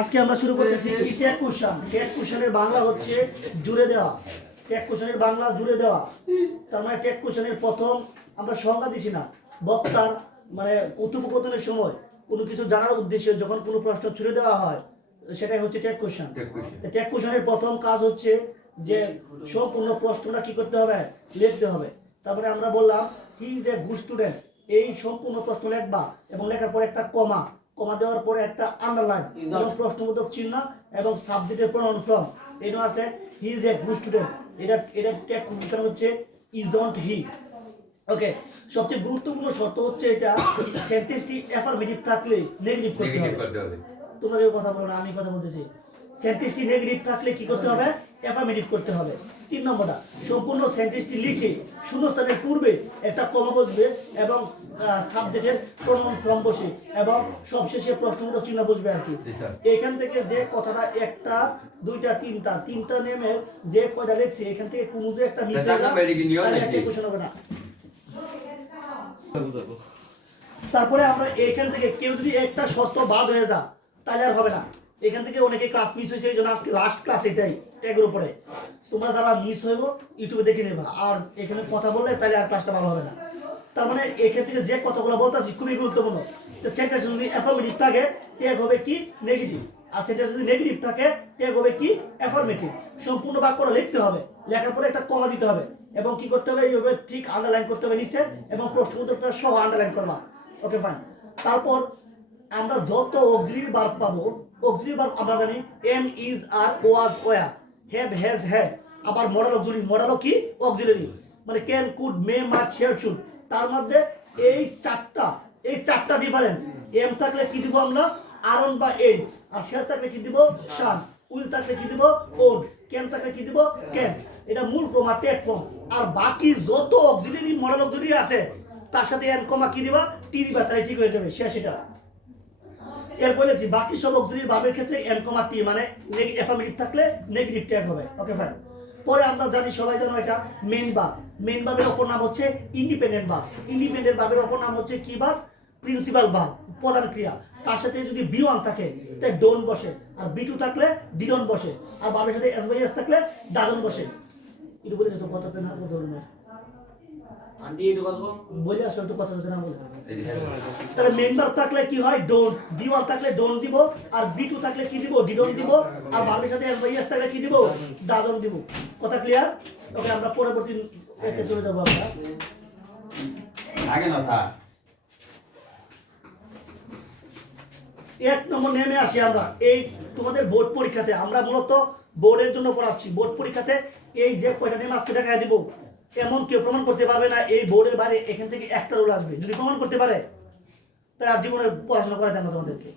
আজকে আমরা শুরু করতেছি ট্যাগ কোশ্চেন। ট্যাগ কোশ্চেনের বাংলা হচ্ছে জুড়ে দেওয়া। ট্যাগ কোশ্চেনের বাংলা জুড়ে দেওয়া। তার মানে ট্যাগ কোশ্চেনের প্রথম আমরা সংজ্ঞা দিছি না, বক্তার মানে কথোপকথনের সময় কোনো কিছু জানার উদ্দেশ্যে যখন কোনো প্রশ্ন ছুড়ে দেওয়া হয় সেটাই হচ্ছে ট্যাগ কোশ্চেন। ট্যাগ কোশ্চেনের প্রথম কাজ হচ্ছে যে সম্পূর্ণ প্রশ্নটা কি করতে হবে, লিখতে হবে। তারপরে আমরা বললাম he is a good student, এই সম্পূর্ণ প্রশ্ন লিখবা এবং লেখার পরে একটা কমা, কমা দেওয়ার পরে একটা আন্ডারলাইন এবং প্রশ্নবোধক চিহ্ন এবং সাবজেক্টের প্রনাউন ফর্ম। এটা আছে he is a good student, এটা ট্যাগ কোশ্চেন হচ্ছে ইজন্ট হি। ওকে, সবচেয়ে গুরুত্বপূর্ণ শর্ত হচ্ছে এটা সেন্টেন্সটি অ্যাফারমেটিভ থাকলে নেগেটিভ করতে হবে। তোমরা কেউ কথা বলো না, আমি কথা বলতেছি। সেন্টেন্সটি নেগেটিভ থাকলে কি করতে হবে, অ্যাফারমেটিভ করতে হবে। 3 নম্বরটা, সম্পূর্ণ সেন্টেন্সটি লিখে শূন্যস্থানের পূর্বে একটা কমা বসবে এবং সাবজেক্টের প্রনাউন ফর্ম বসে এবং সবশেষে প্রশ্নবোধক চিহ্ন বসবে আর কি। এখান থেকে যে কথাটা একটা দুইটা তিনটা নেমে যে কয়টা লিখছে এখান থেকে কোনো যে একটা মিস হয়ে যায় একটা কোশ্চেন হবে না। তারপরে আমরা এখান থেকে কেউ যদি একটা শর্ত বাদ হয়ে যায় তাহলে আর হবে না। এখান থেকে অনেকে ক্লাস মিস হয়েছে, এই জন্য আজকে লাস্ট ক্লাস এটাই ট্যাগের উপরে। তোমরা যারা মিস হইব ইউটিউবে দেখে নেবা, আর এখানে কথা বললে তাহলে আর ক্লাসটা ভালো হবে না। তার মানে এখান থেকে যে কথাগুলো বলতেছি খুবই গুরুত্বপূর্ণ। সেন্টেন্স যদি অ্যাফারমেটিভ থাকে ট্যাগ হবে কি নেগেটিভ, আর সেন্টেন্স যদি নেগেটিভ থাকে ট্যাগ হবে কি অ্যাফারমেটিভ। সম্পূর্ণ বাক্যটা লিখতে হবে, লেখার পরে একটা কমা দিতে হবে এবং কি করতে হবে, এইভাবে ঠিক আন্ডারলাইন করতে হবে নিচে এবং প্রশ্নবোধকটা সহ আন্ডারলাইন করবা। Okay fine. তারপর আমরা যত অক্সিলারি ভার্ব পাবো, অক্সিলারি ভার্ব আমরা জানি am, is, are, was, were, have, has, had. আবার মডেল অক্সিলারি, মডেলও কি অক্সিলারি, মানে can, could, may, might, shall, should. তার মধ্যে এই চারটা ডিফারেন্স। এম থাকলে কি দিব আমরা, আরন বা এড, আর শ্যাল থাকলে কি দিব, শান, উইল থাকলে কি দিব, ওড, ক্যান থাকলে কি দিব, ক্যান। এটা মূল ক্রম আর ট্যাগ ফর্ম। আর বাকি যত অক্সিলারি মডেল অক্সিলারি আছে তার সাথে এন কমা কি দিবা, টি দিবা, তাই ঠিক হয়ে যাবে শেষ। এটা এর বলেছি বাকি সব অক্সিলারি ভার্বের ক্ষেত্রে এন কমা টি মানে অ্যাফারমেটিভ থাকলে নেগেটিভ ট্যাগ হবে। Okay fine. পরে আমরা জানি সবাই জানো এটা মেইন ভার্ব। মেইন ভার্বের অপর নাম হচ্ছে ইন্ডিপেন্ডেন্ট ভার্ব। ইন্ডিপেন্ডেন্ট ভার্বের অপর নাম হচ্ছে কি ভার্ব, প্রিন্সিপাল ভার্ব, প্রধান ক্রিয়া। তার সাথে যদি বি ওয়ান থাকে তাই ডোন্ট বসে, আর বি টু থাকলে ডিডন্ট বসে, আর ভার্বের সাথে এস বাই এস থাকলে ডাজন্ট বসে। এটা বলে যেত কথাতে না ধরনের আন্টি একটু কথা বলে আসো, একটু কথা না বলে। তাহলে মেইন ভার্ব থাকলে কি হয়, ডোন্ট, বি ওয়ান থাকলে ডোন্ট দিব, আর বি টু থাকলে কি দিব, ডিডন্ট দিব, আর ভার্বের সাথে এস বাই এস থাকলে কি দিব, ডাজন্ট দিব। কথা ক্লিয়ার? ওকে, আমরা পরবর্তী একে চলে যাব। আমরা আগে না স্যার 1 নম্বর নেমে আসি আমরা। এই তোমাদের বোর্ড পরীক্ষাতে আমরা মূলত বোর্ডের জন্য পড়াচ্ছি। বোর্ড পরীক্ষাতে এই যে কয়টা নেম আজকে দেখায় দিব, এমন কেউ প্রমাণ করতে পারবে না এই বোর্ডের বাইরে এখান থেকে একটা রোল আসবে। যদি প্রমাণ করতে পারে তাই আর জীবনে পড়াশোনা করা যায় না তোমাদেরকে।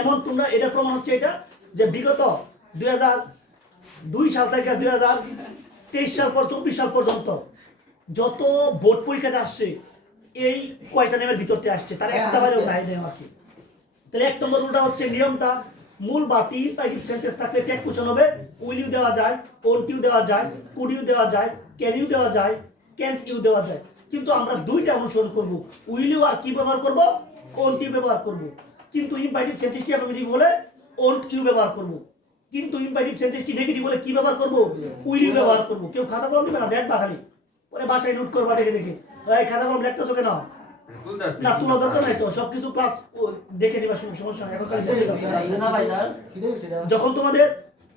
এমন তোমরা এটা প্রমাণ হচ্ছে এটা যে বিগত 2002 সাল থেকে 2023 সাল পর 24 সাল পর্যন্ত যত বোর্ড পরীক্ষাতে আসছে এই কয়টা নেমের ভিতরতে আসছে, তার একটা বাইরেও নাই দেয় আর কি। তাহলে 1 নম্বর রুলটা হচ্ছে, নিয়মটা মূল বা টি ইনফিনিটিভ সেন্টেন্স থাকলে ট্যাগ কোশ্চেন হবে। উইল ইউ দেওয়া যায়, ওন্ট ইউ দেওয়া যায়, কুড ইউ দেওয়া যায়, ক্যান ইউ দেওয়া যায়, ক্যান্ট ইউ দেওয়া যায়। কিন্তু আমরা দুইটা অনুসরণ করব, উইল ইউ আর কি ব্যবহার করব, ওন্ট ইউ ব্যবহার করব। কিন্তু ইনফিনিটিভ সেন্টেন্সটি অ্যাফার্মেটিভ হলে ওন্ট ইউ ব্যবহার করব। কিন্তু ইনফিনিটিভ সেন্টেন্সটি নেগেটিভ হলে কি ব্যবহার করব, উইল ইউ ব্যবহার করব। কেউ খাতা কলম নেবে না, দেখবা খালি, পরে বাসায় নোট করবা দেখে দেখে। এই খাতা কলম লিখতেছো কেন? না তোলা দরকার নাই তো, সবকিছু ক্লাস দেখে নিবা, সমস্যা নাই। যখন তোমাদের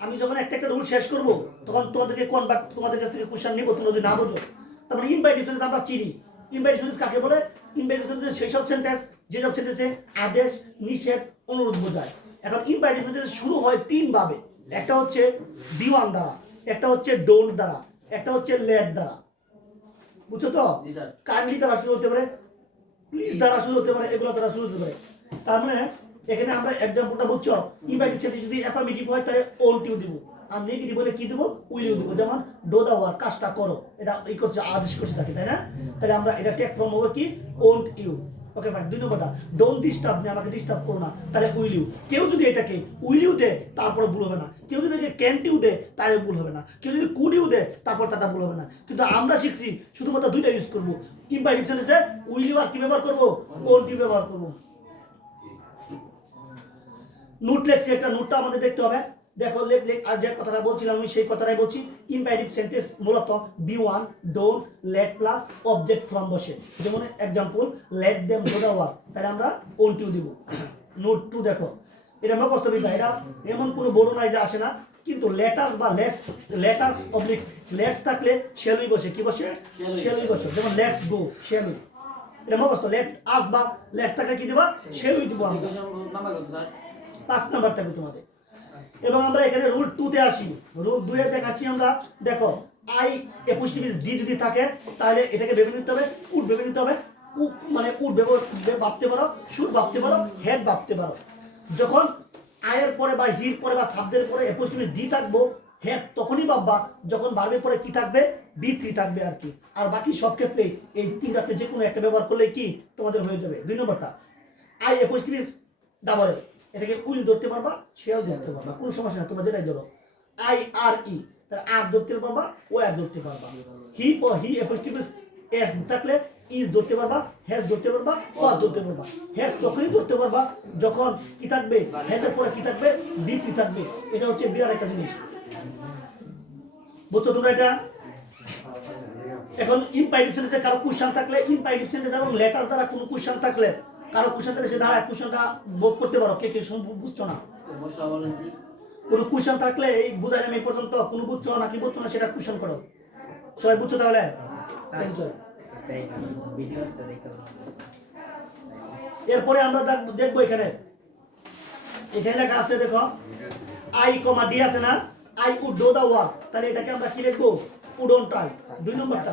আমি যখন একটা রুল শেষ করব তখন তোমাদেরকে কনভার্ট, তোমাদের কাছ থেকে কোশ্চেন নিব, তোমরা যদি না বোঝো। তারপরে ইনভাইটিভ সেন্টেন্স আমরা চিনি। ইনভাইটিভ সেন্টেন্স কাকে বলে? ইনভাইটিভ সেন্টেন্স সেই সব সেন্টেন্স যেসব সেন্টেন্সে আদেশ, নিষেধ, অনুরোধ বোঝায়। এখন ইনভাইটিভ সেন্টেন্স শুরু হয় 3 ভাবে। একটা হচ্ছে বি ওয়ান দ্বারা, একটা হচ্ছে ডোন্ট দ্বারা, একটা হচ্ছে লেট দ্বারা। বুঝছো তো? কাইন্ডলি দ্বারা শুরু হতে পারে, প্লিজ দ্বারা শুরু হতে পারে, এগুলো দ্বারা শুরু হতে পারে। তার মানে এখানে আমরা এক্সাম্পলটা বুঝছো, ইনভাইটিভ সেন্টেন্স যদি অ্যাফার্মেটিভ হয় তাহলে ওন্ট ইউ দিব, আর নেগেটিভ হলে কি দেব, উইল ইউ দিব। যেমন ডো দা ওয়ার্ক, কাজটা করো, এটা এই করছে, আদেশ করছে তাকে, তাই না? তাহলে আমরা এটা ট্যাগ ফর্ম হবে কি, ওন্ট ইউ। Okay fine. 2 নম্বরটা, ডোন্ট ডিস্টার্ব মি, আমাকে ডিস্টার্ব করো না, তাহলে উইল ইউ। কেউ যদি এটাকে উইল ইউ দেয় তারপরে ভুল হবে না, কেউ যদি এটাকে ক্যান্ট ইউ দেয় তাহলে ভুল হবে না, কেউ যদি কুড ইউ দেয় তারপর তাটা ভুল হবে না। কিন্তু আমরা শিখছি শুধুমাত্র দুইটা ইউজ করবো। ইনভাইটিভ সেন্টেন্সে উইল ইউ আর কি ব্যবহার করবো, ওন্ট ইউ ব্যবহার করবো। নোট লেখছি একটা, নোটটা আমাদের দেখতে হবে। দেখো আর যে কথাটা বলছিলাম আমি সেই কথাটাই বলছি। ইম্পারেটিভ সেন্টেন্স মূলত be one don't let plus object from বসে। যেমন example let them do the work, তাহলে আমরা ওন টু দিব। নোট টু দেখো, এটা মুখস্থ বিদ্যা, এটা এমন কোনো বড় নাই যে আসে না, কিন্তু লেটার বা লেটার্স অবলিক লেটস থাকলে শেলুই বসে, কি বসে? শেলুই বসে। যেমন লেটস গো শেলুই, এটা মুখস্থ। লেট আস বা লেটস থাকলে কি দিবা? শেলুই দিব আমরা। 5 নাম্বার থাকবে তোমাদের। এবং আমরা এখানে রুল 2 তে আসি। রুল 2 এ দেখাচ্ছি আমরা, দেখো আই অ্যাপোস্ট্রোফি ডি যদি থাকে তাহলে এটাকে ভেবে নিতে হবে উড, ভেবে নিতে হবে মানে উড ভাবতে পারো, শুড ভাবতে পারো, হেড ভাবতে পারো। যখন আয়ের পরে বা হির পরে বা শব্দের পরে অ্যাপোস্ট্রোফি ডি থাকবো, হেড তখনই ভাববা যখন ভার্বের পরে কি থাকবে? বি3 থাকবে আর কি। আর বাকি সব ক্ষেত্রে এই তিনটাতে যে কোনো একটা ব্যবহার করলে কি তোমাদের হয়ে যাবে। 2 নম্বরটা আই অ্যাপোস্ট্রোফি ডাবল, এটাকে উইল ধরতে পারবা, সেও ধরতে পারবা, কোনো সমস্যা না, তোমরা যেটাই ধরো। আই আর ই, তাহলে আর ধরতে পারবা, ও আর ধরতে পারবা। হি ও হি অ্যাপোস্ট্রোফি এস থাকলে ইজ ধরতে পারবা, হ্যাজ ধরতে পারবা, ওয়াজ ধরতে পারবা। হ্যাজ তখনই ধরতে পারবা যখন কি থাকবে? হ্যাজের পরে কি থাকবে? বি3 থাকবে। এটা হচ্ছে বিরাট একটা জিনিস, বুঝছো তোমরা এটা? এখন ইম্পারেটিভ সেন্টেন্সে কারো কোশ্চেন থাকলে, ইম্পারেটিভ সেন্টেন্স এবং লেটার্স দ্বারা কোনো কোশ্চেন থাকলে, কারো কোশ্চেন থাকলে সে দ্বারা কোশ্চেনটা ভোগ করতে পারো। কে কে বুঝছো না? কোনো কোশ্চেন থাকলে এই বুঝাইলাম এই পর্যন্ত, কোনো বুঝছো নাকি বুঝছো না সেটা কোশ্চেন করো। সবাই বুঝছো তাহলে? এরপরে আমরা দেখবো এখানে লেখা আছে, দেখো আই কমা ডি আছে না, I would do the work, তাহলে এটাকে আমরা কি লিখবো? Wouldn't I. 2 নম্বরটা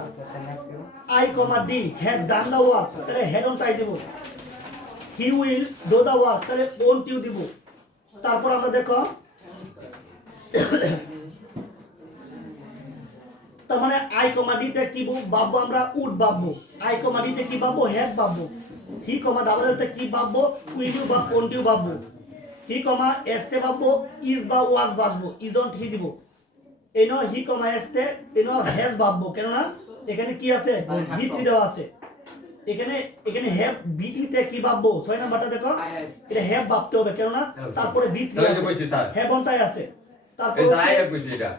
I comma D had done the work, তাহলে হ্যাডন্ট আই দিব। He will do the work, তাহলে ওন্ট ইউ দিব। তারপর আমরা দেখো, তার মানে আই কমা ডি তে কি ভাববো আমরা? উড ভাববো। আই কমা ডি তে কি ভাববো? হেড ভাববো। হি কমা ডাবল এল তে কি ভাববো? উইল ইউ বা ওন্ট ইউ ভাববো। হি কমা এস তে ভাববো ইজ বা ওয়াজ ভাববো, ইজন্ট হি দিব। এনো হি কমা এস তে এনো হ্যাজ ভাববো, কেন না এখানে কি আছে? বি3 দেওয়া আছে। এখানে হ্যাভ বিই তে কি ভাববো? 6 নাম্বারটা দেখো, এটা হ্যাভ ভাবতে হবে, কেন না তারপরে বি3 আছে, হ্যাভ অনটাই আছে। তারপর আই হ্যাভ কইছি এটা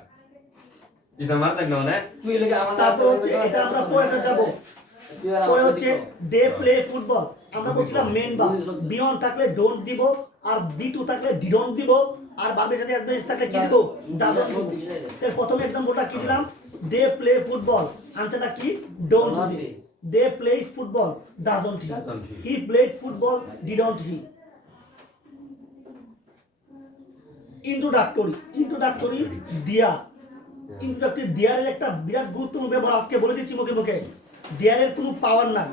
ইসা মারতে না না তুই লাগে আমার তারপর হচ্ছে এটা আমরা পরেটা যাব। পরে হচ্ছে দে প্লে ফুটবল, আমরা বলছিলাম মেন বা বিয়ন থাকলে ডোন্ট দিব, আর বি2 থাকলে ডিডন্ট দিব, আর ভার্বের সাথে অ্যাডভার্ব থাকলে কি দিব? ডাজন্ট দিব। এর প্রথমে একদম ওটা কি দিলাম? দে প্লে ফুটবল, আনসারটা কি? ডোন্ট দিব। They plays football, doesn't he. He played football, didn't he. Introductory দিয়া, ইন্ট্রোডাক্টরি দেয়ারের একটা বিরাট গুরুত্বপূর্ণ ব্যবহার আজকে বলে দিচ্ছি মুখে মুখে। দেয়ারের কোনো পাওয়ার নাই,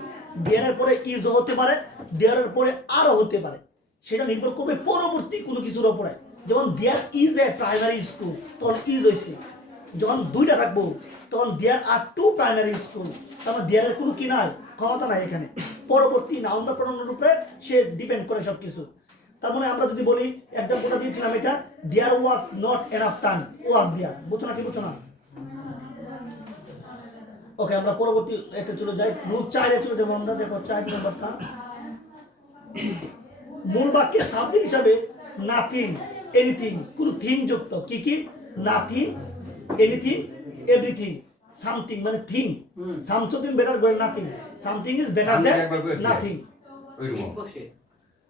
দেয়ারের পরে ইজও হতে পারে, দেয়ারের পরে আরও হতে পারে, সেটা নির্ভর করবে পরবর্তী কোনো কিছুর উপরে। যেমন there is a primary school, তখন ইজ হয়েছে। যখন 2টা থাকবো তখন দেয়ার আর 2 প্রাইমারি স্কুল, তারপর দেয়ারের কোনো কি নাই, ক্ষমতা নাই এখানে। পরবর্তী নাউন বা প্রনাউনের উপরে সে ডিপেন্ড করে সব কিছু। তার মানে আমরা যদি বলি, এক্সাম্পলটা দিয়েছিলাম এটা, দেয়ার ওয়াজ নট এনাফ টাইম, ওয়াজ দেয়ার, বুঝছো না কি বুঝছো না? ওকে, আমরা পরবর্তী একটা চলে যাই, রুল 4 এ চলে যাবো আমরা। দেখো 4 নম্বরটা, মূল বাক্যে সাবজেক্ট হিসাবে নাথিং, এনিথিং, কোন থিং যুক্ত। কি কি? নাথিং, এনিথিং, এভরিথিং, সামথিং মানে thing. Something better then nothing, something is better then nothing.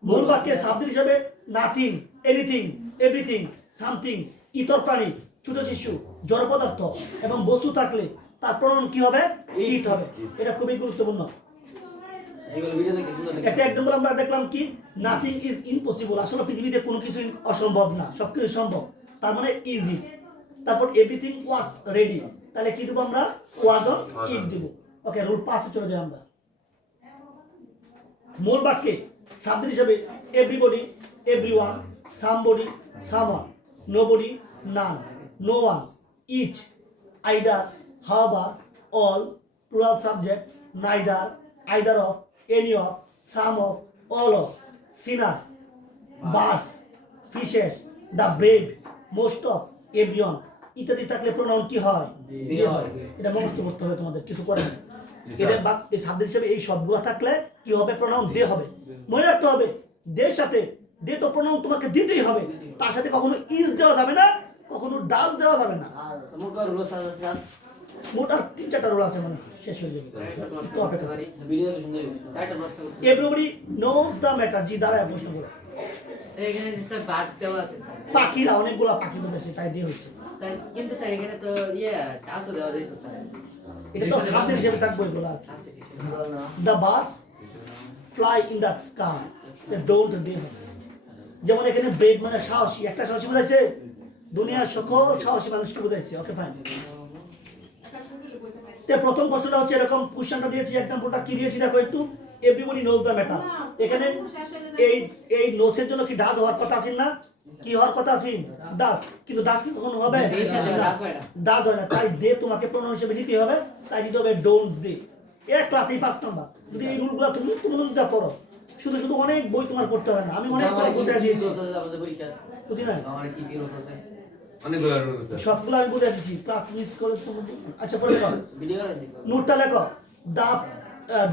মূল বাক্যে সাবজেক্ট হিসাবে নাথিং, এনিথিং, এভরিথিং, সামথিং, ইতর প্রাণী, ছোট শিশু, জড় পদার্থ এবং বস্তু থাকলে তার প্রণয়ন কি হবে? ইট হবে। এটা খুবই গুরুত্বপূর্ণ। একটা এক্সাম্পল আমরা দেখলাম কি, নাথিং ইজ ইম্পসিবল, আসলে পৃথিবীতে কোনো কিছু অসম্ভব না, সবকিছু সম্ভব, তার মানে ইজি। তারপর এভরিথিং ওয়াজ রেডি, তাহলে কি দেবো আমরা? Was on it Dev. Okay, rule 5 এ চলে যাই আমরা। মূল বাক্যে সাবজেক্ট হিসেবে everybody, everyone, somebody, someone, nobody, none, no one, each, either, however, all, plural subject, neither, either of, any of, some of, all of, sinner, bus, fishes, the bread, most of, everyone ইত্যাদি থাকলে pronoun কি হয়? দিয়ে হয়। এটা মুখস্থ করতে হবে তোমাদের, কিছু করে না। এটা এই সাবজেক্ট হিসেবে এই সবগুলো থাকলে কি হবে? প্রোনাউন দে হবে। মনে রাখতে হবে দের সাথে দে তো প্রণাম তোমাকে দিতেই হবে, তার সাথে কখনো ইজ দেওয়া যাবে না, কখনো ডাল দেওয়া যাবে না। আর সমগ্র রুল আছে স্যার মোট আর 3-4টা রোল আছে মানে শেষ হয়ে যাবে। তো অপেক্ষা করি। ভিডিও সুন্দর চারটা প্রশ্ন করতে এভরিবডি নোজ দ্য ম্যাটার। জি দাঁড়ায় প্রশ্ন করো। স্যার এখানে যে স্যার বার্ডস দেওয়া আছে স্যার পাখিরা অনেকগুলা পাখি বোঝাচ্ছে তাই দিয়ে হচ্ছে। স্যার কিন্তু স্যার এখানে তো টাসও দেওয়া যায় তো স্যার এটা তো সাবজেক্ট হিসেবে থাকবে এগুলো আছে। সাবজেক্ট হিসেবে the birds fly in the sky they don't day. যেমন এখানে ব্রেড মানে সাহসী, একটা সাহসী বোঝাচ্ছে, দুনিয়ার সকল সাহসী মানুষকে বোঝাচ্ছে। Okay fine. তে প্রথম প্রশ্নটা হচ্ছে এরকম, কোশ্চেনটা দিয়েছি এক্সাম্পলটা কি দিয়েছি দেখো একটু। Everybody knows the matter. এখানে এই নোসের জন্য কি ডাজ হওয়ার কথা আছে না? কি হওয়ার কথা আছে? ডাজ। কিন্তু ডাজ কি কখনো হবে? ডাজ হয় না, তাই দে তোমাকে প্রণাম হিসেবে নিতে হবে, তাই দিতে হবে ডোন্ট দে। এর ক্লাসেই 5 নাম্বার। যদি এই রুলগুলো তুমি যদি পড়ো, শুধু শুধু অনেক বই তোমার পড়তে হবে না, আমি অনেক বই বুঝিয়ে দিয়েছি। আমাদের পরীক্ষা বুঝি না আমার কি রোল আছে অনেকগুলো রুল আছে। সবগুলো আমি বুঝিয়ে দিচ্ছি, ক্লাস মিস করে আচ্ছা পরে দেখো ভিডিও করে দেখো নোটটা লেখো। দা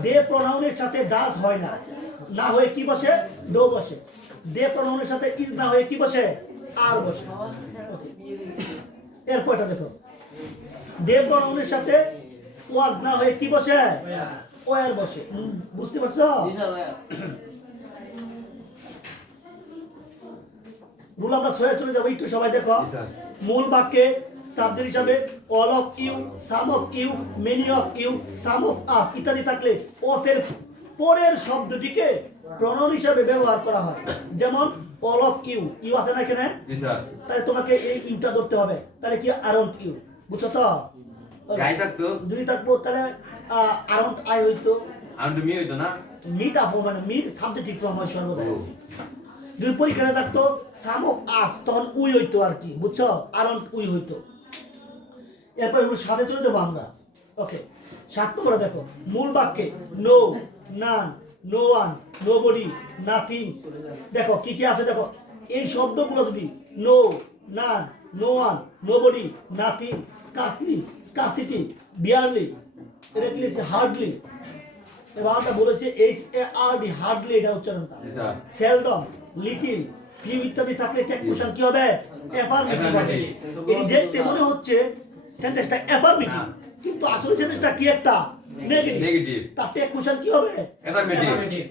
দে প্রনাউনের সাথে ডাজ হয় না, না হয়ে কি বসে? ডো বসে। দে প্রনাউনের সাথে ইজ না হয়ে কি বসে? আর বসে। এরপরটা দেখো, দে প্রনাউনের সাথে ওয়াজ না হয়ে কি বসে? ওয়ার বসে। বুঝতে পারছো? জি স্যার ভাই রুল আমরা সয়ে চলে যাবো একটু, সবাই দেখো। জি স্যার। মূল বাক্যে সাবজেক্ট হিসাবে all of you, some of you, many of you, some of us ইত্যাদি থাকলে অফ এর পরের শব্দটিকে প্রনাউন হিসাবে ব্যবহার করা হয়। যেমন অল অফ ইউ, ইউ আছে না এখানে? জি স্যার। তাহলে তোমাকে এই ইউটা ধরতে হবে, তাহলে কি অ্যারাউন্ড ইউ, বুঝছো তো? গাই থাকতো যদি থাকবো তাহলে অ্যারাউন্ড আই হইতো, আমি তো মি হইতো না। মিট আপ মানে মিট সাবজেক্টিভ ফর্ম হয় সর্বদা। ও, যদি পরীক্ষায় থাকতো সাম অফ আস, তখন উই হইতো আর কি, বুঝছো? অ্যারাউন্ড উই হইতো। এরপর এগুলো সাথে চলে যাবো আমরা। ওকে, 7 নম্বরে দেখো, মূল বাক্যে no, none, no one, nobody, nothing. দেখো কি কি আছে দেখো, এই শব্দগুলো যদি no, none, no one, nobody, nothing, scarcely, scarcity, barely, এটা কি লিখছে? হার্ডলি। এবারটা বলেছে H A R D, hardly, এটা উচ্চারণটা। জি স্যার। সেলডম, লিটিল, ফিউ ইত্যাদি থাকলে টেকনিশন কি হবে? অ্যাফার্মেটিভ হবে। Affirmative। এটি দেখতে মনে হচ্ছে সেন্টেন্সটা অ্যাফার্মেটিভ, কিন্তু আসলে সেন্টেন্সটা কি একটা নেগেটিভ। নেগেটিভ। তার টেকনিশন কি হবে? অ্যাফার্মেটিভ।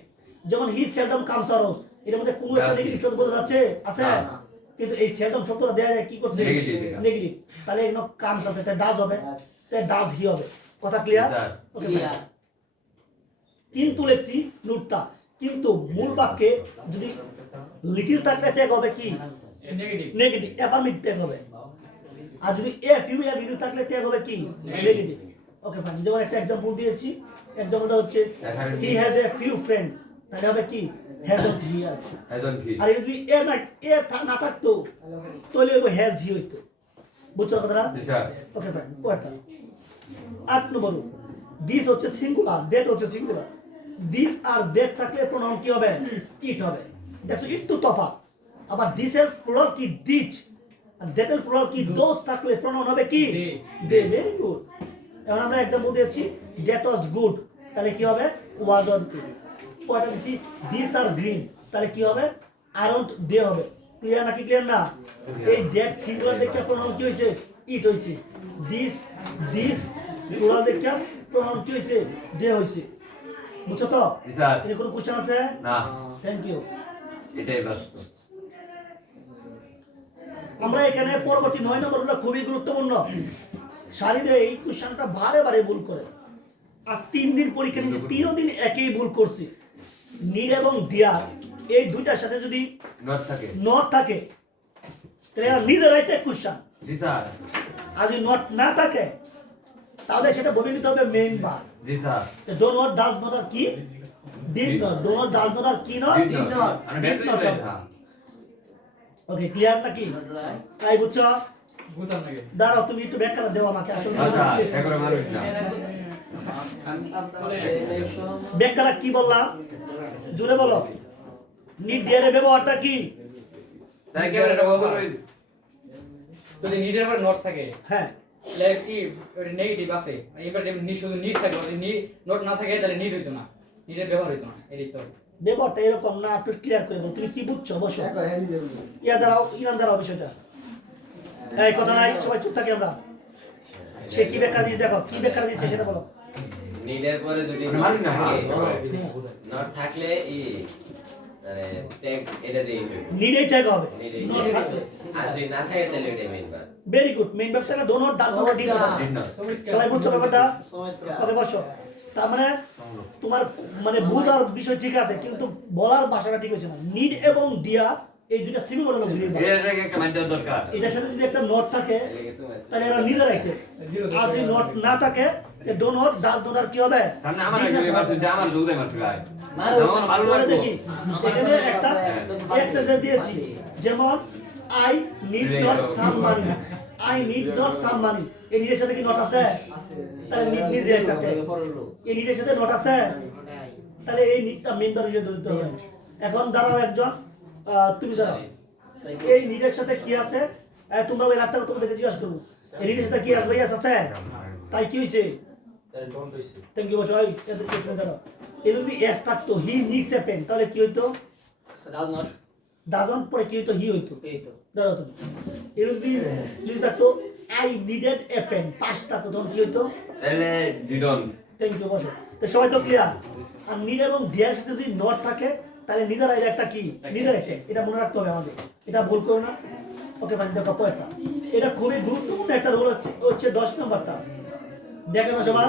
যেমন হি সেলডম কামস আউট, এর মধ্যে কোনো একটা That's নেগেটিভ it। শব্দ বোঝা যাচ্ছে? আছে? না। কিন্তু এই সেলডম শব্দটা দেয়া যায় কি করছে? Negative এটা। নেগেটিভ। তাহলে এখানে কামস আছে, তাই ডাজ হবে, তাই ডাজ হি হবে। কথা ক্লিয়ার? স্যার। ওকে। ক্লিয়ার কিন্তু লেখছি নোটটা, কিন্তু মূল বাক্যে যদি লিটিল থাকলে ট্যাগ হবে কি? নেগেটিভ। অ্যাফার্মেটিভ ট্যাগ হবে। আর যদি এ ফিউ এর লিটিল থাকলে ট্যাগ হবে কি? নেগেটিভ। Okay fine. যেমন একটা एग्जांपल দিয়েছি, एग्जांपलটা হচ্ছে he has a few friends, তাহলে হবে কি? হ্যাজন্ট হি। একজন ঠিক। আর যদি এ না থাকতো তাহলে হবে হ্যাজ হি হইতো। বুঝছো কথাটা? জি স্যার। Okay fine. ওটা 8 নম্বর, দিস হচ্ছে সিঙ্গুলার, দ্যাট হচ্ছে সিঙ্গুলার। দিস আর দ্যাট থাকলে প্রোনাউন কি হবে? ইট হবে। দেখো একটু তফাৎ। আবার দিস এর প্লুরাল কি? দিচ। আর দ্যাট এর প্লুরাল কি? দোজ থাকলে প্রোনাউন হবে কি? দে। Very good. এখন আমরা एग्जांपल দিয়েছি দ্যাট ওয়াজ গুড, তাহলে কি হবে? Was on good. পয়টা দিছি দিস আর গ্রিন, তাহলে কি হবে? আরন্ট দে হবে। ক্লিয়ার নাকি ক্লিয়ার না? এই দ্যাট সিঙ্গুলার দেখে প্রোনাউন কি হইছে? ইট হইছে। দিস প্লুরাল দেখে প্রোনাউন কি হইছে? দে হইছে। বুঝছো তো? জি স্যার। এর কোনো কোশ্চেন আছে? না, থ্যাংক ইউ। এটাই বাস্তব। আমরা এখানে পরবর্তী 9 নম্বরটা খুবই গুরুত্বপূর্ণ। শালিদে এই কোশ্চেনটা বারে বারে ভুল করে। আজ 3 দিন পরীক্ষা নিয়েছি, 3 দিন একই ভুল করছি। নীড এবং ডিয়ার এই দুইটার সাথে যদি নট থাকে। নট থাকে তাহলে নিড রাইট এক কোশ্চেন। জি স্যার। আর যদি নট না থাকে তাহলে সেটা বলে নিতে হবে মেইন বার। জি sir. Do not does not আর কি? Did not. Do not does not আর কি নট? Did not. আমি Did ডেট not লিখলাম। হবে। হ্যাঁ। ওকে, ক্লিয়ার নাকি? তাই বুঝছো? দাঁড়াও, তুমি একটু ব্যাখ্যাটা দেও আমাকে। আসলে আচ্ছা, একবার মানুষ না। ব্যাখ্যাটা কি বললাম? জোরে বলো। নিড ডিয়ারের ব্যবহারটা কি? তাই কি এটা বলবো? যদি নিডের পর নট থাকে হ্যাঁ, লাইক কি নেগেটিভ আছে এবার নি শুধু নিড থাকে যদি নি নট না থাকে তাহলে নিড হইতো না নিডের ব্যবহার হইতো না এটাই তো ব্যাপারটা এরকম না, একটু ক্লিয়ার করে বলো তুমি কি বুঝছো অবশ্য ইনাম দাঁড়াও বিষয়টা এই কথা নাই, সবাই চুপ থাকি আমরা। সে কি ব্যাখ্যা দিয়ে দেখো, কি ব্যাখ্যা দিচ্ছে সেটা বলো। নিডের পরে যদি মানে নট মারি না, থাকে হ্যাঁ। নট থাকলে মানে ট্যাগ এটা দিয়ে হইবে নিডেই ট্যাগ হবে নিড নট থাকলে। আর যদি না থাকে তাহলে এটা মেইন বার ভেরি গুড, মেইন ব্যাখ্যা থেকে দোনো ডাল দোনো ডিট ঠিক না সবাই বুঝছো ব্যাপারটা? ওকে বসো। তার মানে তোমার মানে বুঝার বিষয় ঠিক আছে, কিন্তু বলার ভাষাটা ঠিক হচ্ছে না। নিড এবং ডিয়া এই দুইটা সিমি মডেল এর আগে একটা মাইন্ড দরকার এটার সাথে যদি একটা নট থাকে এদিকে তুমি আছো তাহলে এরা নিজে রাখে, আর যদি নট না থাকে ডো নট ডাল দোনার কি হবে? সামনে আমার আগে মারছে যে আমার জুদে মারছে ভাই মারো। যেমন ভালো পরে লাগবে দেখি এখানে একটা এক্সেসে দিয়েছি, যেমন I need not some money, I need not some money. এই নিডের সাথে কি নট আছে? তাহলে নিড নিজে একটা tag। এই নিডের সাথে নট আছে, তাহলে এই নিডটা মেম্বার হিসেবে ধরতে হবে। এখন দাঁড়াও একজন, তুমি দাঁড়াও। এই নিডের সাথে কি আছে? তোমরা ওই লাটটা তোমাদেরকে জিজ্ঞাসা করবো, এই নিডের সাথে কি আসবে? ইয়াস আছে, তাই কি হয়েছে? থ্যাংক ইউ বসো। এদের পেছনে দাঁড়াও। এই যদি এস থাকতো হি নিডস এ পেন, তাহলে কি হইতো? ডাজন পরে কি হইতো? হি হইতো। দাঁড়াও তুমি। এই যদি থাকতো আই নিডেড এ পেন, পাঁচ থাকতো, তখন কি হইতো? তাহলে ডিডন থ্যাংক ইউ বসো। তো সবাই তো ক্লিয়ার? আর নিড এবং ডিয়ার সাথে যদি নট থাকে তাহলে নিদার এটা একটা কি? নিদার একটা, এটা মনে রাখতে হবে আমাদের, এটা ভুল করো না। ওকে মানে দেখো পয়েন্টটা, এটা খুবই গুরুত্বপূর্ণ একটা রোল হচ্ছে 10 নম্বরটা। দেখেন সবার,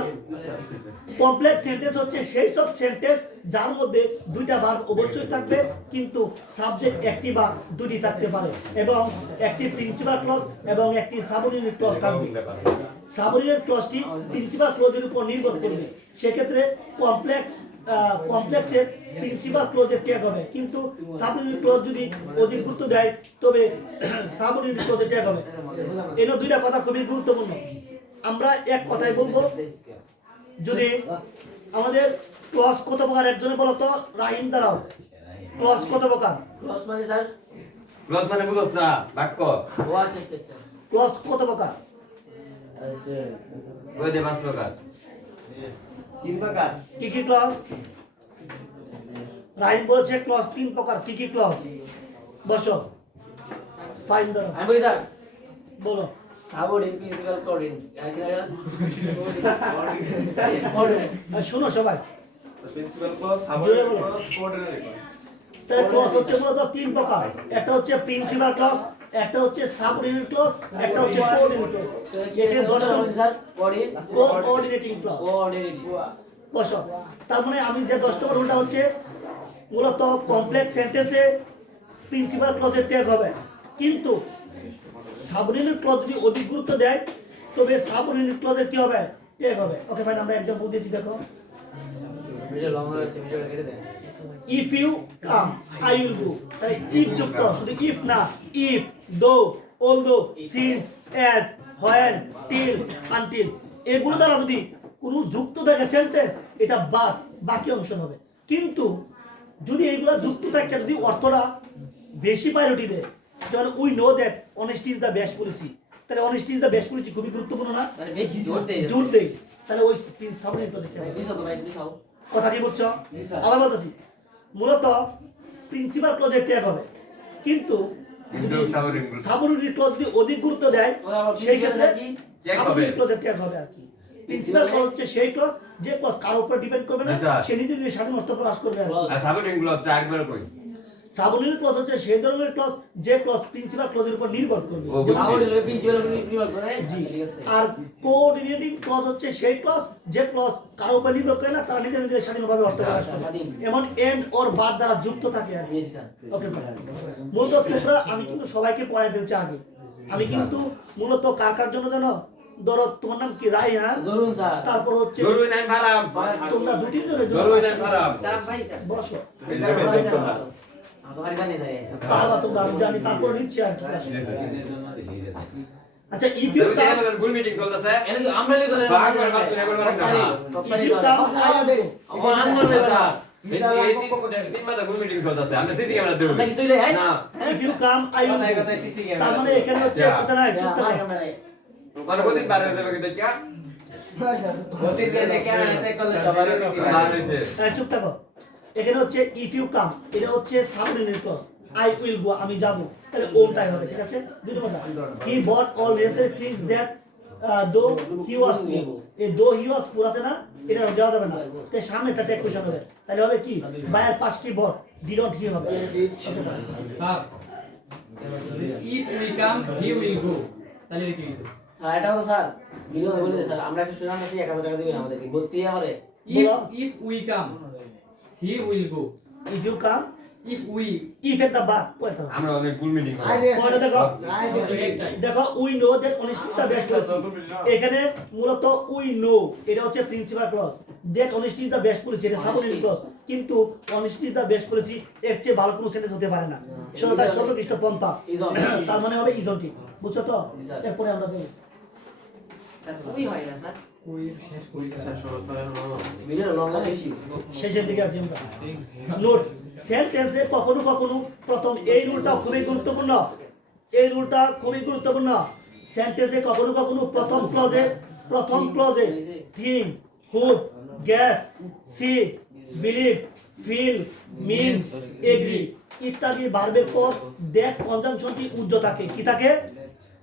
কমপ্লেক্স সেন্টেন্স হচ্ছে সেই সব সেন্টেন্স যার মধ্যে দুইটা ভার্ব অবশ্যই থাকবে, কিন্তু সাবজেক্ট একটি বা দুটি থাকতে পারে, এবং একটি প্রিন্সিপাল ক্লজ এবং একটি সাবঅর্ডিনেট ক্লজ থাকবে। সাবঅর্ডিনেট ক্লজটি প্রিন্সিপাল ক্লজের উপর নির্ভর করবে। সেক্ষেত্রে কমপ্লেক্সের প্রিন্সিপাল ক্লজের ট্যাগ হবে, কিন্তু সাবঅর্ডিনেট ক্লজ যদি অধিক গুরুত্ব দেয় তবে সাবঅর্ডিনেট ক্লজের ট্যাগ হবে। এই দুইটা কথা খুবই গুরুত্বপূর্ণ। আমরা এক কথাই বলবো, যদি আমাদের ক্লজ কত প্রকার একজনে বলো তো, রাহিম দাঁড়াও, ক্লজ কত প্রকার? ক্লজ মানে বুঝছ না বাক্য ক্লজ কত প্রকার? কই দে পাঁচ প্রকার কি কি ক্লজ? রাহিম বলছে ক্লজ 3 প্রকার। কি কি ক্লজ? বসো, ফাইন দাঁড়াও, বলো। শুনো সবাই, জোরে বলো। তাহলে ক্লজ হচ্ছে মূলত 3 প্রকার। একটা হচ্ছে প্রিন্সিপাল ক্লজ, একটা হচ্ছে সাবঅর্ডিনেট ক্লজ, একটা হচ্ছে কোঅর্ডিনেট ক্লজ। এখানে 10টা কোঅর্ডিনেটিং ক্লজ। বসো। তার মানে আমি যে 10 নম্বর রুলটা হচ্ছে মূলত কমপ্লেক্স সেন্টেন্সে প্রিন্সিপাল ক্লজের ট্যাগ হবে, কিন্তু সাবঅর্ডিনেট ক্লজ যদি অধিক গুরুত্ব দেয় তবে সাবঅর্ডিনেট ক্লজের কি হবে? ট্যাগ হবে। ওকে ফাইন, আমরা एग्जांपल দিয়েছি দেখো। If you come I will go, তাই ইফ যুক্ত, শুধু ইফ না, if, though, although, since, as, when, till, until, এগুলো দ্বারা যদি কোনো যুক্ত থাকে সেন্টেন্স, এটা বাদ, বাকি অংশ হবে। কিন্তু যদি এইগুলো যুক্ত থাকে, যদি অর্থটা বেশি প্রায়োরিটি দেয়, যেমন we know that honesty is the best policy, তাহলে honesty is the best policy খুবই গুরুত্বপূর্ণ না? জোর দেয়, তাহলে ওই সামনে কথা কি বুঝছো? আবার বলতেছি, মূলত প্রিন্সিপাল ক্লজের ট্যাগ হবে, কিন্তু সাবঅর্ডিনেট ক্লজ যদি অধিক গুরুত্ব দেয় সেই ক্ষেত্রে সাবঅর্ডিনেট ক্লজের ট্যাগ হবে আর কি। প্রিন্সিপাল ক্লজ হচ্ছে সেই ক্লজ যে ক্লজ কারোর উপর ডিপেন্ড করবে না, সে নিজে নিজে স্বাধীন অর্থ প্রকাশ করবে। আর সাবঅর্ডিনেট ক্লজটা একবার কই সাবঅর্ডিনেট ক্লজ হচ্ছে সেই ধরনের ক্লজ যে ক্লজ প্রিন্সিপাল ক্লজের উপর নির্ভর করবে। আর কোঅর্ডিনেটিং ক্লজ হচ্ছে সেই ক্লজ যে ক্লজ কারোর উপর নির্ভর করে না, তারা নিজে নিজে স্বাধীনভাবে অর্থ প্রকাশ করে, এমন এন্ড ওর বার দ্বারা যুক্ত থাকে আর কি। ওকে মূলত তোমরা, আমি কিন্তু সবাইকে পড়াই ফেলছি আগে। আমি কিন্তু মূলত কার কার জন্য জানো? ধরো তোমার নাম কি? রাইহান, তারপর হচ্ছে জরুরি নাই ফারাম তোমরা দুটি জনের জন্য জরুরি নাই ফারাম বসো। পারবা তোমরা, আমি জানি, তারপর নিচ্ছি আর কি। আচ্ছা, ইফ ইউ কাম, গুল মিটিং চলতেছে আমরা লিখে দেব বাগ করে মারছ না করে ইফ ইউ কাম, এই তিন মাথা গুল মিটিং চলতেছে আমরা সিসি ক্যামেরা দেব আমরা কি চলে যাই? না if you come I will. তার মানে এখানে হচ্ছে কথা নাই, চুপ থাকো। মানে কতদিন বার হয়ে যাবে কি দেখা চুপ থাকো। এখানে হচ্ছে ইফ ইউ কাম, এটা হচ্ছে subordinate clause, I will go, আমি যাব, তাহলে ওনটাই হবে, ঠিক আছে। দুই নম্বরটা, he bought all necessary things that though he was poor, এই দো হি ওয়াজ পুয়ার আছে না, এটা দেওয়া যাবে না, তাই সামনেটা টেক কোশ্চেন হবে, তাহলে হবে কি বায়ার পাস কি বট, ডিডন্ট হি হবে। Sir if we come he will go, তাহলে এটা কি হইতো? স্যার এটা তো স্যার বিনোদ বলে দে স্যার, আমরা একটা স্টুডেন্ট আছি 1000 টাকা দিবেন আমাদেরকে ভর্তি হলে। If we come he will go, if you come, if we if এর দা বাদ পড়তে হবে, আমরা অনেক ভুল মিটিং করি পড়ে দেখো, একটাই। দেখো we know that honesty is the best policy, এখানে মূলত উই নো এটা হচ্ছে principal clause, that honesty is the best policy এটা সাবঅর্ডিনেট ক্লজ, কিন্তু honesty is the best policy এর চেয়ে ভালো কোনো সেন্টেন্স হতে পারে না, সততার সর্বোৎকৃষ্ট পন্থা, Is on. তার মানে হবে ইজ অন ঠিক, বুঝছো তো? জি, স্যার। এরপরে আমরা দেখব স্যার খুবই হয় না স্যার। উই শেষ করি স্যার। ভিডিও লং লাগে বেশি। শেষের দিকে আছি আমরা। নোট, সেন্টেন্সে কখনো কখনো প্রথম এই রুলটা খুবই গুরুত্বপূর্ণ, এই রুলটা খুবই গুরুত্বপূর্ণ, সেন্টেন্সে কখনো কখনো প্রথম ক্লজে think, hope, guess, see, believe, feel, means, agree ইত্যাদি ভার্বের পর দ্যাট কনজাংশনটি উজ্জ্ব থাকে, কি থাকে?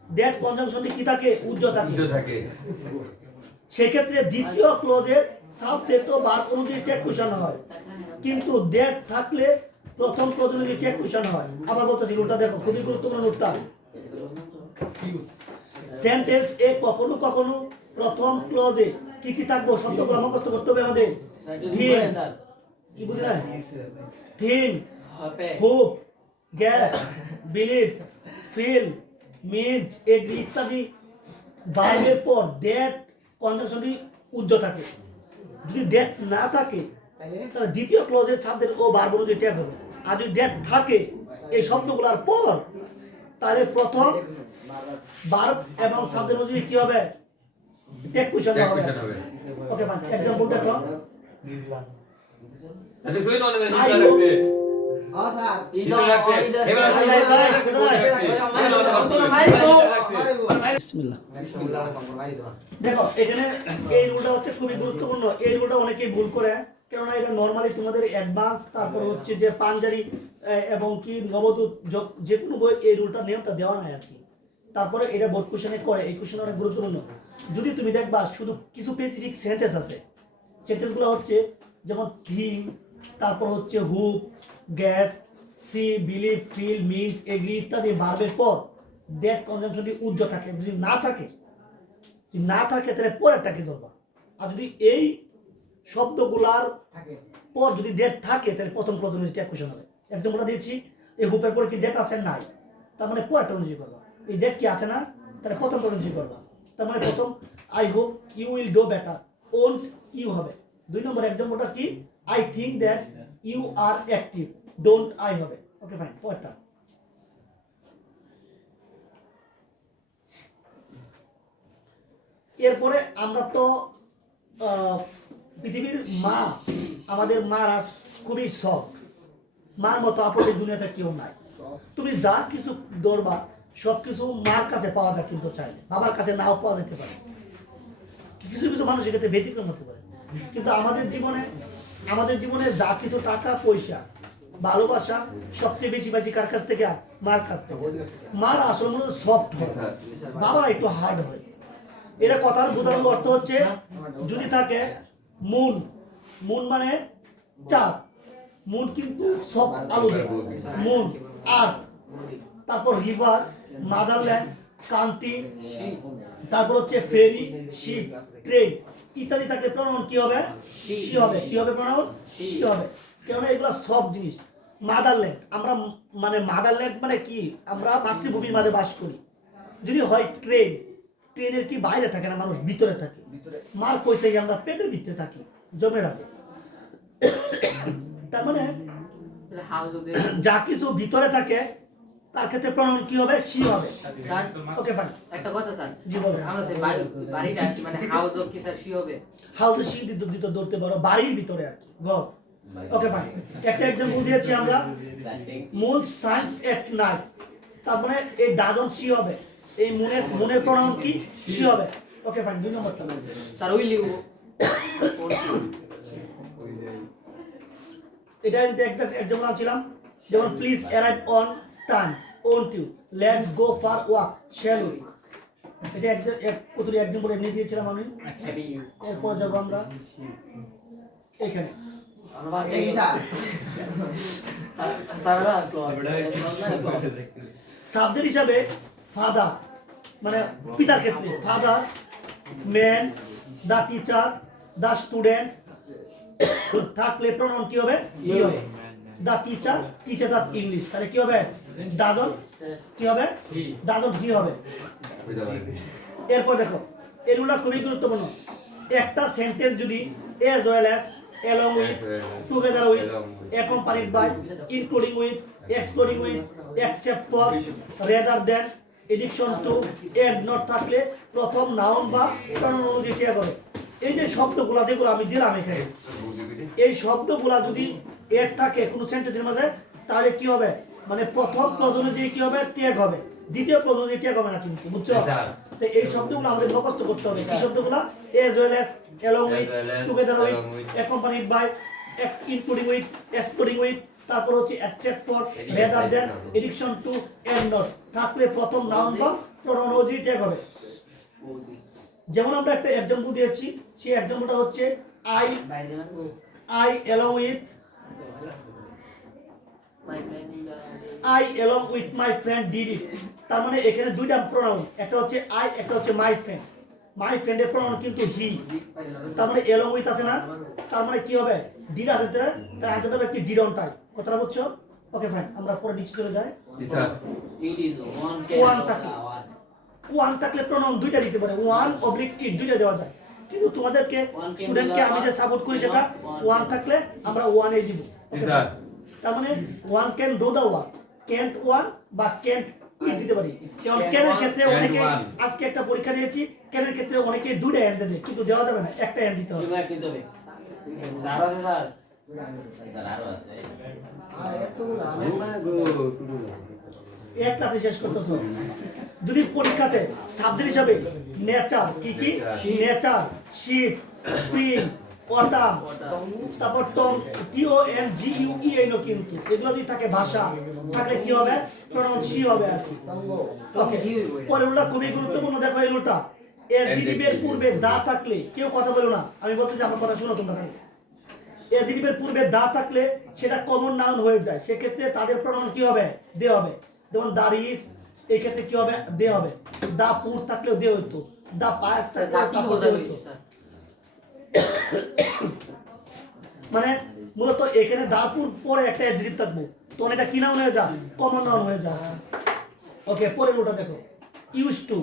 দ্যাট কনজাংশনটি কি থাকে? উজ্জ্ব থাকে। থাকে সেক্ষেত্রে দ্বিতীয় ক্লজের সাবজেক্ট ও ভার্ব অনুযায়ী টেক কুশন হয়, কিন্তু দ্যাট থাকলে প্রথম ক্লজ অনুযায়ী টেক কুশন হয়। আবার বলতেছি রুলটা দেখো, খুবই গুরুত্বপূর্ণ রুলটা। সেন্টেন্স এ কখনো কখনো প্রথম ক্লজে কি কি থাকবো শব্দগুলো মুখস্থ করতে হবে আমাদের। থিং, স্যার কি বুঝি না? থিং, হবে hope, guess, believe, feel, means, agree ইত্যাদি ভার্বের পর দ্যাট কনজাংশনটি উজ্জ্ব থাকে। যদি দ্যাট না থাকে তাহলে দ্বিতীয় ক্লজের সাবজেক্ট ও ভার্ব অনুযায়ী ট্যাগ হবে। আর যদি দ্যাট থাকে এই শব্দগুলোর পর তাহলে প্রথম ভার্ব এবং সাবজেক্ট অনুযায়ী কি হবে? ট্যাগ কুশন ট্যাগ হবে। কুশন হবে ওকে ফাইন, এক্সাম্পল দেখো। আচ্ছা সুই নলে I দিতে hope- লাগছে হ্যাঁ স্যার দিতে লাগছে এবার বিসমিল্লাহ। দেখো এখানে এই রুলটা হচ্ছে খুবই গুরুত্বপূর্ণ, এই রুলটা অনেকেই ভুল করে, কেননা এটা নরমালি তোমাদের অ্যাডভান্স, তারপর হচ্ছে যে পাঞ্জারি এবং কি নবদূত যে কোনো বই এই রুলটা নিয়মটা দেওয়া নাই আর কি। তারপরে এটা বোর্ড কোশ্চেনে করে, এই কোশ্চেন অনেক গুরুত্বপূর্ণ। যদি তুমি দেখবা শুধু কিছু স্পেসিফিক সেন্টেন্স আছে, সেন্টেন্সগুলো হচ্ছে যেমন থিং, তারপর হচ্ছে hope, guess, see, believe, feel, means, agree ইত্যাদি ভার্বের পর দ্যাট কনজাংশনটি উজ্জ্ব থাকে। যদি না থাকে তাহলে পরেরটাকে ধরবা। আর যদি এই শব্দগুলার পর যদি দ্যাট থাকে তাহলে প্রথম ক্লজ অনুযায়ী ট্যাগ কুশন হবে। এক্সাম্পলটা দিয়েছি, এই হুপের পরে কি দ্যাট আছে? নাই, তার মানে পরেরটা অনুযায়ী করবা। এই দ্যাট কি আছে না, তাহলে প্রথম অনুযায়ী করবা। তার মানে প্রথম I hope you will do better, won't you হবে। দুই নম্বর এক্সাম্পলটা কি? I think that you are active, don't I হবে। ওকে ফাইন, পরেরটা। এরপরে আমরা তো পৃথিবীর মা, আমাদের মারা খুবই সফট, মার মতো আপনি দুনিয়াটা কেউ নাই। তুমি যা কিছু ধরবা সব কিছু মার কাছে পাওয়া যায়, কিন্তু চাইলে বাবার কাছে নাও পাওয়া যেতে পারে। কিছু কিছু মানুষ এক্ষেত্রে ব্যতিক্রম হতে পারে, কিন্তু আমাদের জীবনে যা কিছু টাকা পয়সা ভালোবাসা সবচেয়ে বেশি পাইছি কার কাছ থেকে? মার কাছ থেকে। মার আসল মতো সফট হয়, বাবারা একটু হার্ড হয়। এটা কথার বোঝানোর অর্থ হচ্ছে যদি থাকে মুন, মুন মানে চাঁদ, মুন কিন্তু সব আলো দেয়, মুন আর্থ, তারপর রিভার, মাদারল্যান্ড, কান্ট্রি, তারপর হচ্ছে ফেরি, শিপ, ট্রেন ইত্যাদি থাকলে প্রনাউন কি হবে? সি হবে। কি হবে প্রনাউন? সি হবে। কেননা এগুলো সব জিনিস। মাদারল্যান্ড, আমরা মানে মাদারল্যান্ড মানে কি? আমরা মাতৃভূমির মাঝে বাস করি। যদি হয় ট্রেন, ট্রেনের কি বাইরে থাকে না, মানুষ ভিতরে থাকে। মার কই থেকে? আমরা পেটের ভিতরে থাকি, জমে রাখে। তার মানে যা কিছু ভিতরে থাকে তার ক্ষেত্রে প্রনাউন কি হবে? সি হবে। Sir okay fine. একটা কথা স্যার, জি বলেন। আমরা সেই বাড়িটা কি মানে হাউস অফ কি স্যার সি হবে? হাউসে সি দিতে ধরতে পারো, বাড়ির ভিতরে আর কি, ঘর। Okay fine. একটা এক্সাম্পল দিয়েছি আমরা, মুন সায়েন্স এট নাইট, তার মানে এই ডাজন্ট সি হবে। এই মুনের প্রনাউন কি? সি হবে। ওকে ফাইন, দুই নম্বরটা। স্যার উইল ইউ এটা কিন্তু একটা एग्जांपल আনছিলাম যেমন please arrive on time won't you let's go for walk shall we এটা এক কতরি एग्जांपल এমনি দিয়েছিলাম আমি এরপর যাব আমরা এখানে সাবজেক্ট হিসাবে ফাদার মানে পিতার ক্ষেত্রে ফাদার ম্যান দা টিচার দা স্টুডেন্ট থাকলে প্রনাউন কি হবে হি হবে দা টিচার টিচার্স আস ইংলিশ তাহলে কি হবে ডাজন কি হবে ডাজন হি হবে এরপর দেখো এগুলো খুবই গুরুত্বপূর্ণ একটা সেন্টেন্স যদি as well as along with together with accompanied by including with excluding with except for rather than addition to and not থাকলে প্রথম নাউন বা প্রনাউন অনুযায়ী ক্রিয়া করে এই যে শব্দগুলো যেগুলো আমি দিলাম এখানে এই শব্দগুলো যদি এড থাকে কোনো সেন্টেন্সের মধ্যে তাহলে কি হবে মানে প্রথম ক্লজ অনুযায়ী কি হবে ট্যাগ হবে দ্বিতীয় ক্লজ অনুযায়ী ট্যাগ হবে না কিন্তু বুঝছো তো এই শব্দগুলো আমাদের মুখস্থ করতে হবে এই শব্দগুলো as well as along with together with accompanied by including with excluding with তারপর হচ্ছে except for rather than addition to and not থাকলে প্রথম নাউন বা প্রনাউন অনুযায়ী ট্যাগ হবে যেমন আমরা একটা एग्जांपल দিয়েছি সেই एग्जांपलটা হচ্ছে I along with my friend did it তার মানে এখানে দুইটা প্রনাউন একটা হচ্ছে I একটা হচ্ছে my friend এর প্রনাউন কিন্তু he তার মানে along with আছে না তার মানে কি হবে did আছে তার আনসার হবে কি didn't I কথাটা বুঝছো ওকে ফাইন আমরা পরে নিচে চলে যাই স্যার It is ওয়ান থাকলে প্রনাউন দুইটা দিতে পারে ওয়ান অবলিক ইট দুইটা দেওয়া যায় কিন্তু তোমাদেরকে স্টুডেন্টকে আমি যে সাপোর্ট করি যেটা ওয়ান থাকলে আমরা ওয়ান এই দিব স্যার তার মানে one can do the work can't one বা ক্যান্ট ইট দিতে পারি যেমন ক্যানের ক্ষেত্রে অনেকে আজকে একটা পরীক্ষা দিয়েছি ক্যানের ক্ষেত্রে অনেকে দুইটা এন্ড দেয় কিন্তু দেওয়া যাবে না একটা এন্ড দিতে হবে স্যার আছে স্যার স্যার আরো আছে এক ক্লাসে শেষ করতেছো যদি পরীক্ষাতে সাবজেক্ট হিসাবে নেচার কি কি নেচার শীত স্প্রিং অটাম তারপর টম টিও এন জি ইউ ই এনো কিন্তু এগুলো যদি থাকে ভাষা থাকলে কি হবে প্রনাউন সি হবে আর কি ওকে পরেরটা খুবই গুরুত্বপূর্ণ দেখো এগুলোটা এর দিদিবের পূর্বে দা থাকলে কেউ কথা বলো না আমি বলতে যে আমার কথা শুনো তোমরা এর দিদিবের পূর্বে দা থাকলে সেটা কমন নাউন হয়ে যায় সেক্ষেত্রে তাদের প্রনাউন কি হবে দে হবে যেমন দারিস এই ক্ষেত্রে কি হবে দে হবে দা পুর থাকলেও দে হইতো দা পায়াস থাকলেও দে হইতো মানে মূলত এখানে দাপুর পরে একটা অ্যাডজেক্টিভ থাকবে তখন এটা কি নাউন হয়ে যায় কমন নাউন হয়ে যায় ওকে পরের ওটা দেখো ইউজ টু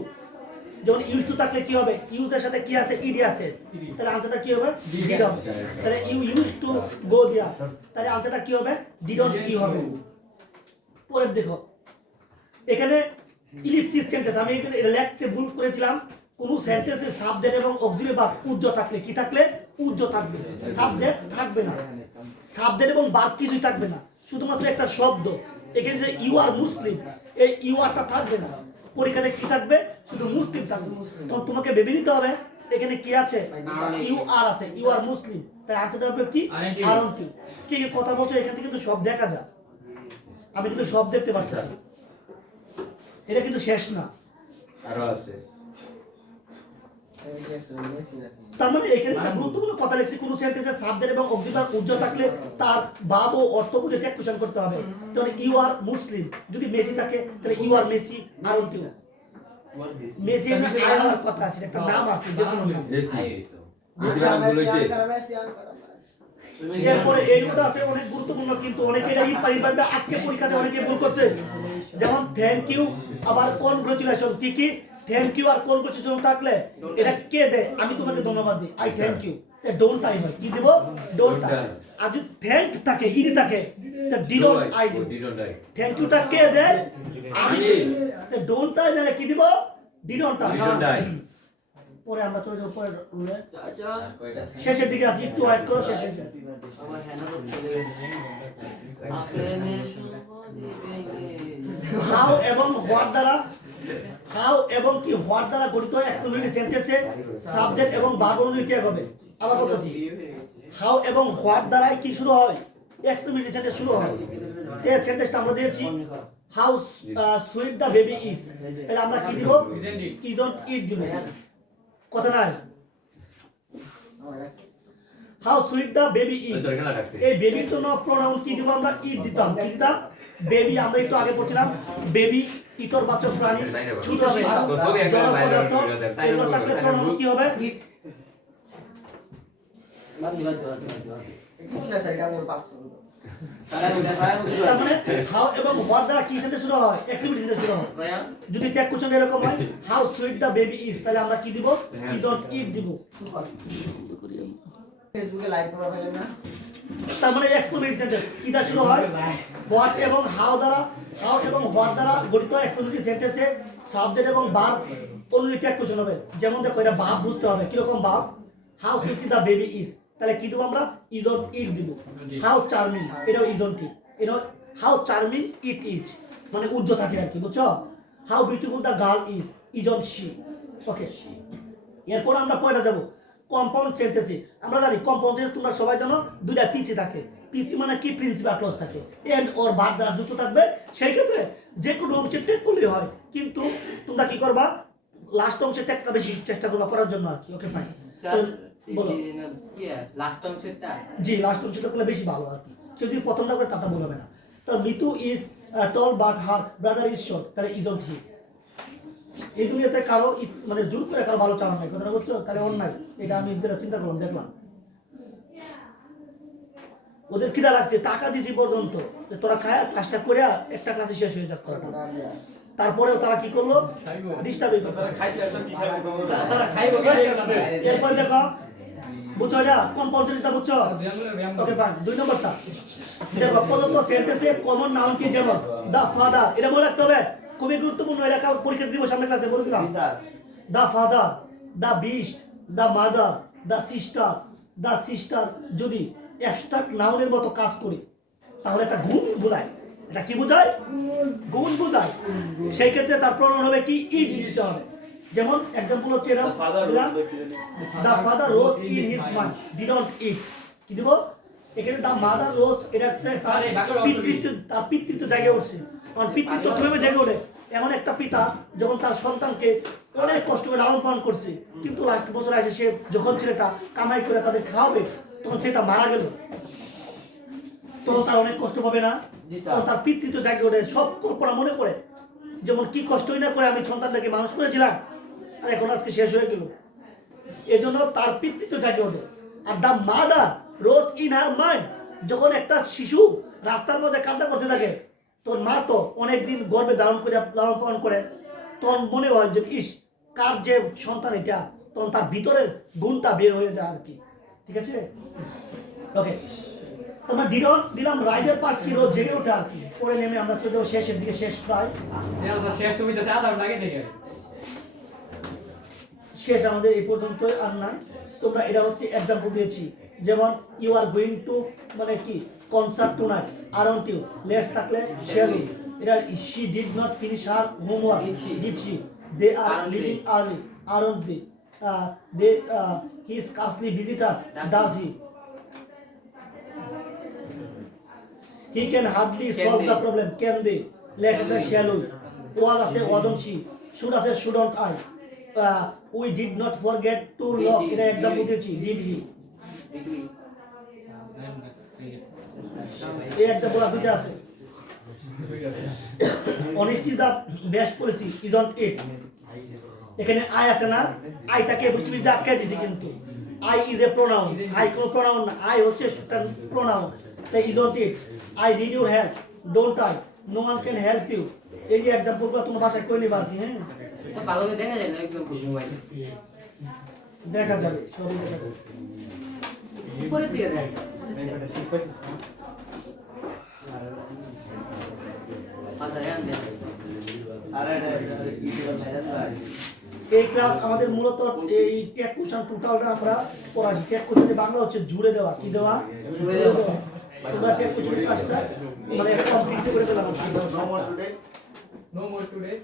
যেমন ইউজ টু থাকলে কি হবে ইউজ এর সাথে কি আছে ইডি আছে তাহলে আনসারটা কি হবে ডিড হবে তাহলে ইউ ইউজ টু গো দেয়ার তাহলে আনসারটা কি হবে ডিডন্ট কি হবে পরের দেখো এখানে ইলিপসিস সেন্টেন্স আমি এখানে লেখতে ভুল করেছিলাম কোন সেন্টেন্সে সাবজেক্ট এবং অক্সিলারি ভার্ব উজ্জ থাকলে কি থাকলে উজ্জ থাকবে সাবজেক্ট থাকবে না সাবজেক্ট এবং ভার্ব কিছুই থাকবে না শুধুমাত্র একটা শব্দ এখানে যে ইউ আর মুসলিম এই ইউ আরটা থাকবে না পরীক্ষাতে কি থাকবে শুধু মুসলিম থাকবে তখন তোমাকে ভেবে নিতে হবে এখানে কি আছে ইউ আর আছে ইউ আর মুসলিম তাই আনসারটা হবে কি আরন্ট ইউ কি কথা বলছো এখান থেকে কিন্তু সব দেখা যায় আমি কিন্তু সব দেখতে পাচ্ছি এটা কিন্তু শেষ না আরো আছে তার মানে এখানে একটা গুরুত্বপূর্ণ কথা লিখছি কোন সেন্টেন্সে সাবজেক্ট এবং অবজেক্ট উজ্জ থাকলে তার ভাব ও অর্থ বুঝে কোশ্চেন করতে হবে যেমন ইউ আর মুসলিম যদি মেসি থাকে তাহলে you are Messi aren't you Messi এর আয়ার কথা আছে একটা নাম আছে যে কোনো নাম এরপরে এইগুলো আছে অনেক গুরুত্বপূর্ণ কিন্তু অনেকে এটাই পারবে আজকে পরীক্ষাতে অনেকে ভুল করছে যেমন থ্যাংক ইউ আবার কনগ্রাচুলেশন কি কি থ্যাংক ইউ আর কনগ্রাচুলেশন থাকলে এটা কে দেয় আমি তোমাকে ধন্যবাদ দিই I thank you don't I হয় কি দেব ডোন্ট আই আর যদি থ্যাংক থাকে ইডি থাকে তা ডিডন্ট আই দিব থ্যাংক ইউটা কে দেয় আমি ডোন্ট আই দিলে কি দিব ডিডন্ট আই পরে আমরা চলে যাব পরে রুলে শেষের দিকে আসি একটু ওয়েট করো শেষের দিকে আমার হ্যান্ড চলে গেছে হাউ এবং হোয়াট দ্বারা হাউ এবং কি হোয়াট দ্বারা গঠিত এক্সক্লুসিভ সেন্টেন্সে সাবজেক্ট এবং ভার্ব অনুযায়ী কি হবে আবার বলতেছি হাউ এবং হোয়াট দ্বারা কি শুরু হয় এক্সপ্লেনেটরি সেন্টেন্স শুরু হয় এই সেন্টেন্সটা আমরা দিয়েছি how sweet the baby is, তাহলে আমরা কি দিব? Isn't it? ইজন্ট ইট দিব, কথা নাই? How sweet the baby is, sorry খেলা ডাকছে এই বেবির জন্য প্রোনাউন কি দিব? আমরা ইট দিতাম। কি দিতাম? বেবি, আমরা একটু আগে পড়ছিলাম বেবি ইতরবাচক প্রাণী, ছোট শিশু, সরি একবার জড় বাইরে পদার্থ, এগুলো থাকলে প্রোনাউন কি হবে? ইট বাদ কিছু না স্যার, এটা আমার পার্সোনাল। সারা গুলো তার মানে হাউ এবং হোয়াট দ্বারা কি সেন্টেন্স শুরু হয়? অ্যাক্টিভিটি সেন্টেন্স শুরু হয়। ভাইয়া যদি ট্যাগ কোশ্চেন এরকম হয় how sweet the baby is, তাহলে আমরা কি দিব? ইজন্ট ইট দিব। ফেসবুকে লাইভ করা পাইলেন না? তার মানে এক্সপ্লেনেটরি সেন্টেন্স কি দ্বারা শুরু হয়? হোয়াট এবং হাউ দ্বারা, হাউ এবং হোয়াট দ্বারা গঠিত এক্সপ্লেনেটরি সেন্টেন্সে সাবজেক্ট এবং ভার্ব অনুযায়ী ট্যাগ কোশ্চেন হবে। যেমন দেখো এটা ভার্ব বুঝতে হবে, কি রকম verb? How sweet the baby is, তাহলে কি দেব আমরা? ইজন্ট ইট দিব। হাউ চার্মিং, এটাও ইজন্ট ইট। এটা হাউ চার্মিং ইট ইজ, মানে উজ্জ্বল থাকে আর কি, বুঝছো? How beautiful the girl is, isn't she. Okay, এরপর আমরা পয়টা যাব কম্পাউন্ড সেন্টেন্সে। আমরা জানি কম্পাউন্ড সেন্টেন্স তোমরা সবাই জানো দুইটা পিসি থাকে। পিসি মানে কি? প্রিন্সিপাল ক্লজ থাকে, এন্ড ওর ভার্ব দ্বারা যুক্ত থাকবে। সেই ক্ষেত্রে যে কোনো অংশে ট্যাগ করলেই হয়, কিন্তু তোমরা কি করবা? লাস্ট অংশে ট্যাগটা বেশি চেষ্টা করবা করার জন্য আর কি। ওকে ফাইন, স্যার বলো। লাস্ট অংশটা জি, লাস্ট অংশটা করলে বেশি ভালো আর কি। কেউ যদি প্রথমটা করে তাটা বলবে না। তো Mitu is tall but her brother is short, তাহলে ইজন্ট হি। এই দুনিয়াতে কারো মানে জোর করে কারো ভালো চাওয়া নাই, কথাটা বুঝছো? তাহলে অন্যায়। এটা আমি যেটা চিন্তা করলাম, দেখলাম ওদের খিদা লাগছে, টাকা দিয়েছি পর্যন্ত যে তোরা খায় ক্লাসটা করে একটা ক্লাসে শেষ হয়ে যাক করাটা। তারপরেও তারা কি করলো? ডিস্টার্ব করলো। তারা খাইবো কি? এরপর দেখো, বুঝছো এটা কম্পাউন্ড সেন্টেন্সটা বুঝছো? ওকে ফাইন, 2 নম্বরটা দেখো, প্রদত্ত সেন্টেন্সে কমন নাউন কি? যেমন দা ফাদার, এটা মনে রাখতে হবে, খুবই গুরুত্বপূর্ণ। এটা কাল পরীক্ষা দিব সামনে ক্লাসে, বলে দিলাম। The father, the beast, the mother, the sister যদি অ্যাবস্ট্রাক্ট নাউনের মতো কাজ করি তাহলে একটা গুণ বোঝায়। এটা কি বোঝায়? গুণ বোঝায়। সেই ক্ষেত্রে তার প্রণয়ন হবে কি? ইট দিতে হবে। যেমন এক্সাম্পল হচ্ছে এরকম, the father rose in his mind didn't it, কি দিব? এখানে দা মাদার রোজ, এটা তার পিতৃত্ব জায়গায় উঠছে। কারণ পিতৃত্ব কিভাবে জায়গায় ওঠে? এখন একটা পিতা যখন তার সন্তানকে অনেক কষ্ট করে লালন পালন করছে, কিন্তু লাস্ট বছর আসে সে যখন ছেলেটা কামাই করে তাদের খাওয়াবে, তখন সেটা মারা গেল, তখন তার অনেক কষ্ট পাবে না? তখন তার পিতৃত্ব জায়গায় ওঠে, সব কল্পনা মনে করে, যেমন কি কষ্টই না করে আমি সন্তানটাকে মানুষ করেছিলাম, আর এখন আজকে শেষ হয়ে গেল। এজন্য তার পিতৃত্ব জায়গায় ওঠে। আর the mother rose in her mind, যখন একটা শিশু রাস্তার মধ্যে কান্না করতে থাকে, তোর মা তো অনেকদিন গর্ভে ধারণ করে লালন পালন করে, তখন মনে হয় যে ইস কার যে সন্তান এটা, তখন তার ভিতরের গুণটা বের হয়ে যায় আর কি। ঠিক আছে, ওকে। তোমরা দিলাম রাইজের পাশ কি রোজ জেগে ওঠে আর কি। পরে নেমে আমরা চলে যাবো শেষের দিকে, শেষ প্রায় শেষ তুমি তো আধা ঘন্টা আগে থেকে শেষ আমাদের এই পর্যন্ত আর নাই। তোমরা এটা হচ্ছে এক্সাম্পল দিয়েছি, যেমন ইউ আর গোয়িং টু মানে কি? Concert tonight, aren't you? Let's থাকলে শ্যাল ইউ। এটা she did not finish her homework, did she? They are leaving early, aren't they he scarcely visitors, does he? He can hardly solve the problem, can they? Let's আছে shall we, wall আছে wasn't she, should আছে shouldn't I, we did not forget to lock, এটা example দিয়েছি, did he? এই একটা বলা দুইটা আছে। Honesty the best policy, isn't it? এখানে আই আছে না, আইটাকে বুঝতে বুঝতে আটকাই দিছি, কিন্তু I is a pronoun, I কোনো প্রোনাউন না, আই হচ্ছে একটা প্রোনাউন। তাই isn't it? I need your help, don't I? No one can help you. এই যে এক্সাম্পলগুলো তোমার ভাষায় কই নিবা আর কি। হ্যাঁ, ভালো করে দেখা যায় না একদম মোবাইল দেখা যাবে, সবই দেখা যাবে। উপরের দিকে দেখা যায়। আচ্ছা জান দেন এই ক্লাস আমাদের মূলত এই ট্যাগ কোশ্চেন টোটালটা আমরা পড়াচ্ছি। ট্যাগ কোশ্চেনের বাংলা হচ্ছে জুড়ে দেওয়া, কি দেওয়া? জুড়ে দেওয়া। তোমরা ট্যাগ কোশ্চেনের কাজটা মানে কমপ্লিট করে দিলাম। No more today.